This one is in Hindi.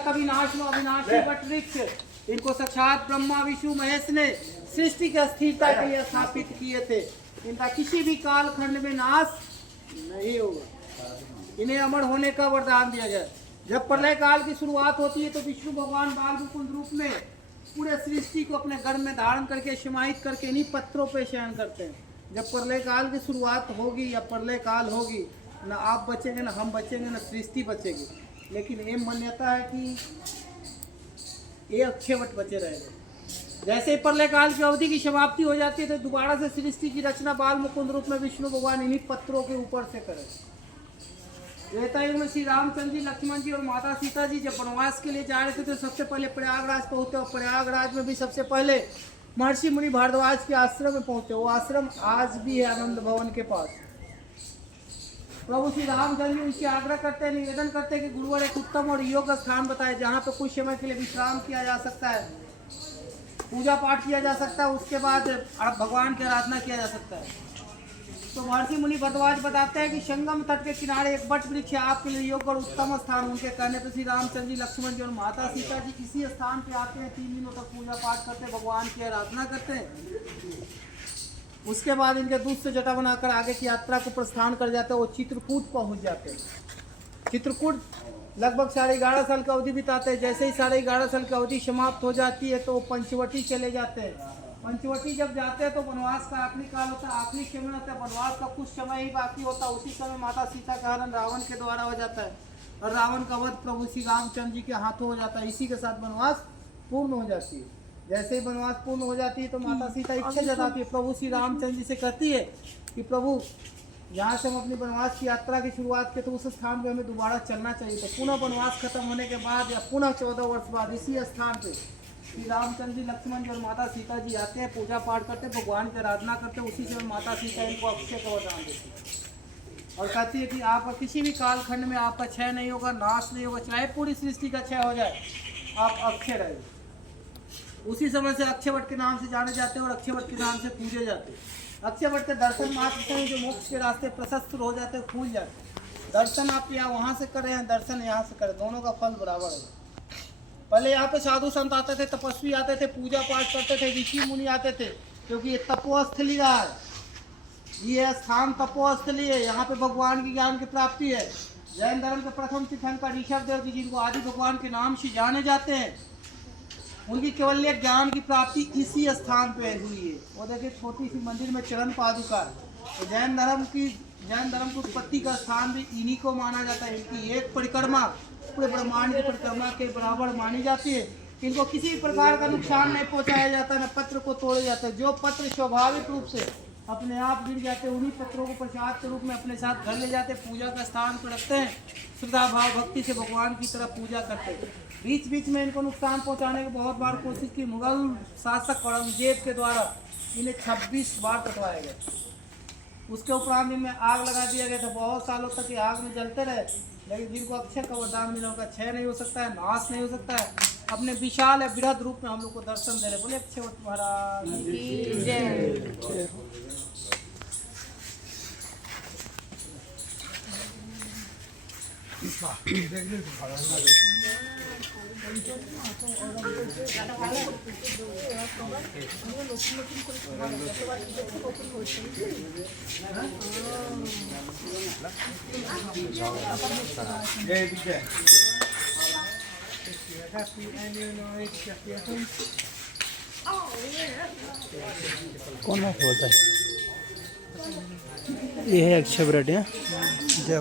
कभी नाश में अविनाशी वट वृक्ष, इनको साक्षात ब्रह्मा विष्णु महेश ने सृष्टि की अस्थिरता के लिए स्थापित किए थे। इनका किसी भी काल खंड में नाश नहीं होगा। इन्हें अमर होने का वरदान दिया गया। जब प्रलय काल की शुरुआत होती है तो विष्णु भगवान बाल मुकुंद रूप में पूरे सृष्टि को अपने गर्भ में धारण करके समाहित करके इन्हीं पत्रों पे शयन करते हैं। जब प्रलय काल की शुरुआत होगी या प्रलय काल होगी, ना आप बचेंगे, ना हम बचेंगे, ना सृष्टि बचेगी, लेकिन ये मान्यता है कि ये अक्षयवट बचे रहेंगे। जैसे ही प्रलय काल की अवधि की समाप्ति हो जाती है तो दोबारा से सृष्टि की रचना बाल मुकुंद रूप में विष्णु भगवान इन्हीं पत्रों के ऊपर से करें। त्रेता युग में श्री रामचंद्र जी, लक्ष्मण जी और माता सीता जी जब वनवास के लिए जा रहे थे तो सबसे पहले प्रयागराज पहुंचे, और प्रयागराज में भी सबसे पहले महर्षि मुनि भारद्वाज के आश्रम में पहुंचे। वो आश्रम आज भी है आनंद भवन के पास। प्रभु श्री रामचंद्र जी उनसे आग्रह करते हैं, निवेदन करते हैं कि गुरुवर एक उत्तम और योग्य स्थान बताए जहाँ पे कुछ समय के लिए विश्राम किया जा सकता है, पूजा पाठ किया जा सकता है, उसके बाद भगवान की आराधना किया जा सकता है। तो महर्षि मुनि भारद्वाज बताते हैं कि संगम तट के किनारे एक वट वृक्ष है आपके लिए योग्य और उत्तम स्थान। उनके कहने पर श्री रामचंद्र जी, लक्ष्मण जी और माता सीता जी इसी स्थान पे आते हैं। 3 दिनों तक पूजा पाठ करते हैं, भगवान की आराधना करते हैं। उसके बाद इनके दूध से जटा बनाकर आगे की यात्रा को प्रस्थान कर जाते हैं। वो चित्रकूट पहुंच जाते हैं। चित्रकूट लगभग 11.5 साल की अवधि बिताते हैं। जैसे ही 11.5 साल की अवधि समाप्त हो जाती है तो वो पंचवटी चले जाते हैं। पंचवटी जब जाते हैं तो वनवास का आखिरी काल होता है, आखिरी समय होता है। वनवास का कुछ समय ही बाकी होता है। उसी समय माता सीता का हरण रावण के द्वारा हो जाता है और रावण का वध प्रभु श्री रामचंद्र जी के हाथों हो जाता है। इसी के साथ वनवास पूर्ण हो जाती है। जैसे ही वनवास पूर्ण हो जाती है तो माता सीता इच्छा जताती है, प्रभु श्री रामचंद्र जी से कहती है कि प्रभु यहाँ से हम अपनी वनवास की यात्रा की शुरुआत के तो उस स्थान पे हमें दोबारा चलना चाहिए। तो पुनः वनवास खत्म होने के बाद या पुनः 14 वर्ष बाद इसी स्थान पे श्री रामचंद्र जी, लक्ष्मण जी और माता सीता जी आते हैं, पूजा पाठ करते हैं, भगवान की आराधना करते हैं। उसी से माता सीता इनको अक्षय का वरदान देती है और कहती है कि आपका किसी भी कालखंड में आपका क्षय नहीं होगा, नाश नहीं होगा। चाहे पूरी सृष्टि का क्षय हो जाए, आप अक्षय रहेंगे। उसी समय से अक्षयवट के नाम से जाने जाते हैं और अक्षयवट के नाम से पूजे जाते हैं। अक्षयवट के दर्शन मात्र से जो मोक्ष के रास्ते प्रशस्त हो जाते हैं, खुल जाते हैं। दर्शन आप यहाँ वहाँ से करें या दर्शन यहाँ से करें, दोनों का फल बराबर है। पहले यहाँ पे साधु संत आते थे, तपस्वी आते थे, पूजा पाठ करते थे, ऋषि मुनि आते थे, क्योंकि ये तपोस्थली रहा है। ये स्थान तपोस्थली है, यहाँ पे भगवान की ज्ञान की प्राप्ति है। जैन धर्म के प्रथम तीर्थंकर ऋषभ देव जी, जिनको आदि भगवान के नाम से जाने जाते हैं, उनकी केवल एक ज्ञान की प्राप्ति इसी स्थान पे हुई है। वो देखिए छोटी सी मंदिर में चरण पादुका है। तो जैन धर्म की उत्पत्ति का स्थान भी इन्हीं को माना जाता है। इनकी एक परिक्रमा पूरे ब्रह्मांड की परिक्रमा के बराबर मानी जाती है। इनको किसी प्रकार का नुकसान नहीं पहुंचाया जाता, न पत्र को तोड़े जाता है। जो पत्र स्वाभाविक रूप से अपने आप गिर जाते हैं, उन्हीं पत्रों को प्रसाद के रूप में अपने साथ घर ले जाते, पूजा का स्थान पर रखते हैं, श्रद्धा भाव भक्ति से भगवान की तरफ पूजा करते हैं। बीच बीच में इनको नुकसान पहुंचाने की बहुत बार कोशिश की। मुगल शासक औरंगजेब के द्वारा इन्हें 26 बार कटवाया गया। उसके उपरांत इनमें आग लगा दिया गया था। बहुत सालों तक ये आग में जलते रहे, लेकिन जिनको अक्षय का वरदान मिला होगा, क्षय नहीं हो सकता है, नाश नहीं हो सकता है। अपने विशाल या बृहद रूप में हम लोग को दर्शन दे रहे। बोले अक्षयवट महाराज की जय। कौन बोलता है? ये है अक्षयवट। जय